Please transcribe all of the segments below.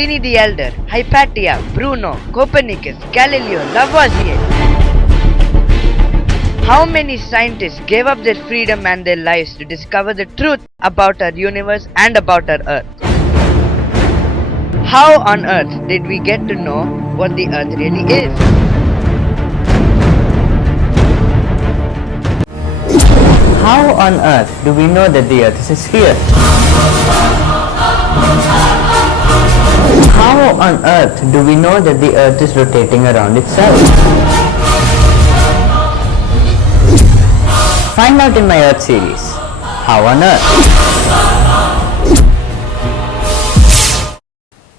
Pliny the Elder, Hypatia, Bruno, Copernicus, Galileo, Lavoisier. How many scientists gave up their freedom and their lives to discover the truth about our universe and about our Earth? How on earth did we get to know what the Earth really is? How on earth do we know that the Earth is a sphere? How on earth do we know that the Earth is rotating around itself? Find out in my Earth series. How on earth?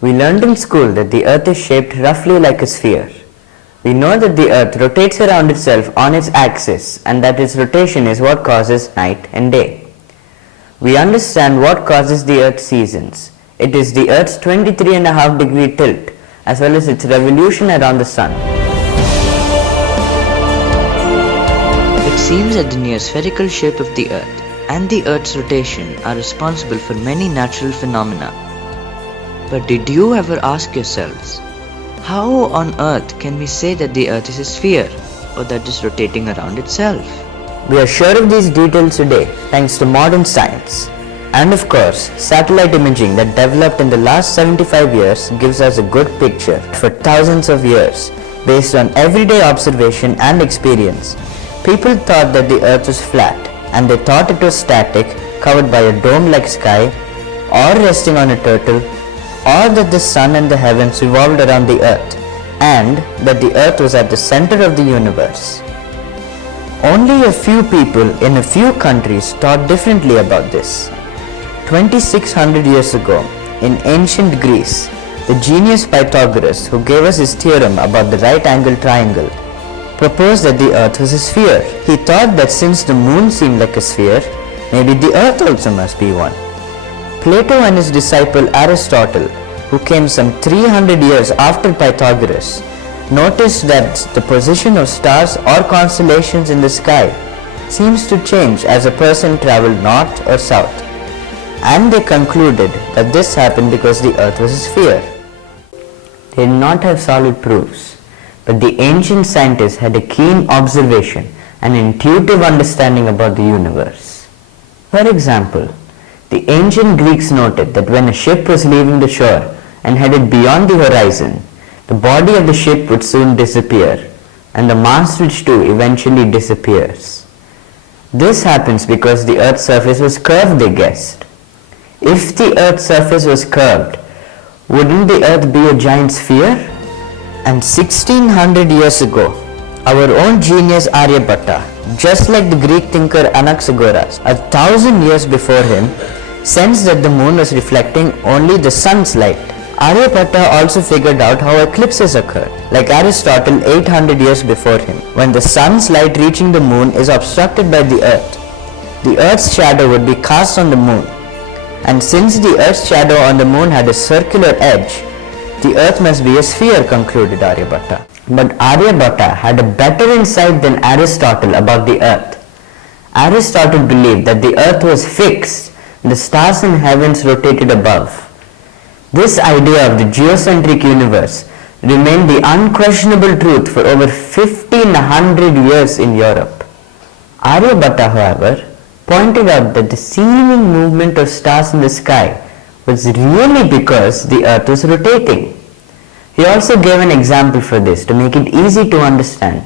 We learned in school that the Earth is shaped roughly like a sphere. We know that the Earth rotates around itself on its axis and that its rotation is what causes night and day. We understand what causes the Earth's seasons. It is the Earth's 23.5 degree tilt as well as its revolution around the Sun. It seems that the near spherical shape of the Earth and the Earth's rotation are responsible for many natural phenomena. But did you ever ask yourselves, how on earth can we say that the Earth is a sphere or that it is rotating around itself? We are sure of these details today thanks to modern science. And of course, satellite imaging that developed in the last 75 years gives us a good picture for thousands of years. Based on everyday observation and experience, people thought that the Earth was flat and they thought it was static, covered by a dome-like sky, or resting on a turtle, or that the Sun and the heavens revolved around the Earth, and that the Earth was at the center of the universe. Only a few people in a few countries thought differently about this. 2600 years ago, in ancient Greece, the genius Pythagoras, who gave us his theorem about the right angle triangle, proposed that the Earth was a sphere. He thought that since the moon seemed like a sphere, maybe the Earth also must be one. Plato and his disciple Aristotle, who came some 300 years after Pythagoras, noticed that the position of stars or constellations in the sky seems to change as a person traveled north or south. And they concluded that this happened because the Earth was a sphere. They did not have solid proofs, but the ancient scientists had a keen observation and intuitive understanding about the universe. For example, the ancient Greeks noted that when a ship was leaving the shore and headed beyond the horizon, the body of the ship would soon disappear, and the masthead too eventually disappears. This happens because the Earth's surface was curved, they guessed. If the Earth's surface was curved, wouldn't the Earth be a giant sphere? And 1600 years ago, our own genius Aryabhatta, just like the Greek thinker Anaxagoras, 1,000 years before him, sensed that the moon was reflecting only the sun's light. Aryabhatta also figured out how eclipses occur, like Aristotle 800 years before him, when the sun's light reaching the moon is obstructed by the Earth. The Earth's shadow would be cast on the moon. And since the Earth's shadow on the moon had a circular edge, the Earth must be a sphere, concluded Aryabhatta. But Aryabhatta had a better insight than Aristotle about the Earth. Aristotle believed that the Earth was fixed, the stars in heavens rotated above. This idea of the geocentric universe remained the unquestionable truth for over 1500 years in Europe. Aryabhatta, however, pointed out that the seeming movement of stars in the sky was really because the Earth was rotating. He also gave an example for this to make it easy to understand.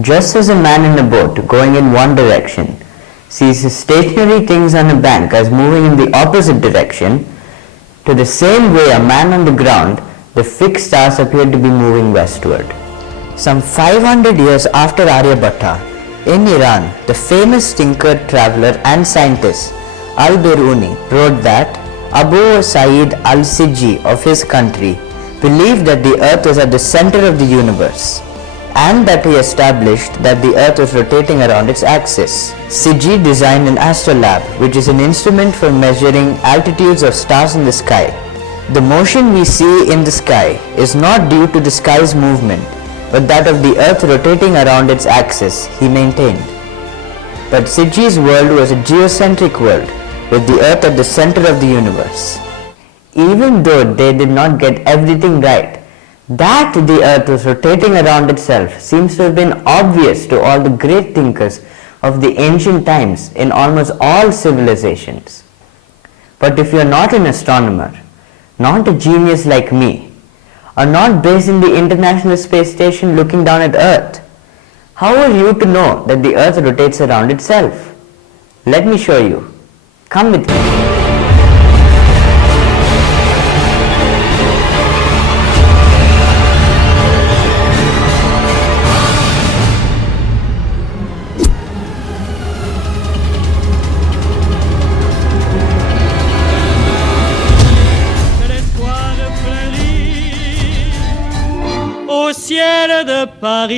Just as a man in a boat going in one direction sees his stationary things on a bank as moving in the opposite direction, to the same way a man on the ground, the fixed stars appeared to be moving westward. Some 500 years after Aryabhatta, in Iran, the famous thinker, traveler and scientist Al-Biruni wrote that Abu Sa'id al-Sijzi of his country believed that the Earth was at the center of the universe, and that he established that the Earth was rotating around its axis. Sijzi designed an astrolabe, which is an instrument for measuring altitudes of stars in the sky. The motion we see in the sky is not due to the sky's movement, but that of the Earth rotating around its axis, he maintained. But Sijzi's world was a geocentric world, with the Earth at the center of the universe. Even though they did not get everything right, that the earth was rotating around itself seems to have been obvious to all the great thinkers of the ancient times in almost all civilizations. But if you are not an astronomer, not a genius like me, or not based in the International Space Station looking down at Earth, how are you to know that the Earth rotates around itself? Let me show you. Come with me. Au ciel de Paris,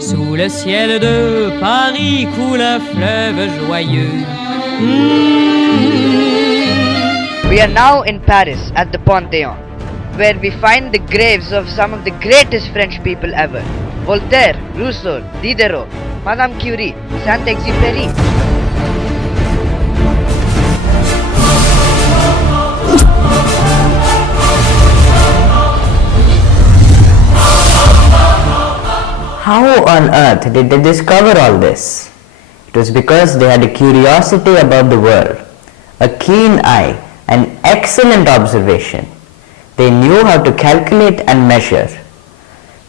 sous le ciel de Paris coule un fleuve joyeux. We are now in Paris at the Panthéon, where we find the graves of some of the greatest French people ever: Voltaire, Rousseau, Diderot, Madame Curie, Saint-Exupéry. How on earth did they discover all this? It was because they had a curiosity about the world, a keen eye, and excellent observation. They knew how to calculate and measure.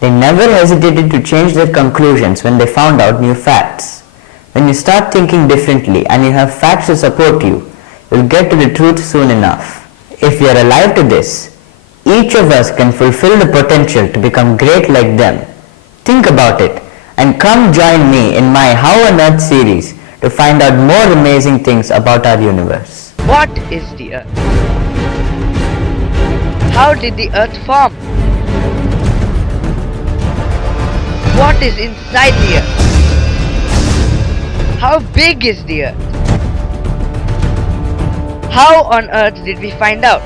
They never hesitated to change their conclusions when they found out new facts. When you start thinking differently and you have facts to support you, you'll get to the truth soon enough. If we are alive to this, each of us can fulfill the potential to become great like them. Think about it and come join me in my How on Earth series to find out more amazing things about our universe. What is the Earth? How did the Earth form? What is inside the Earth? How big is the Earth? How on earth did we find out?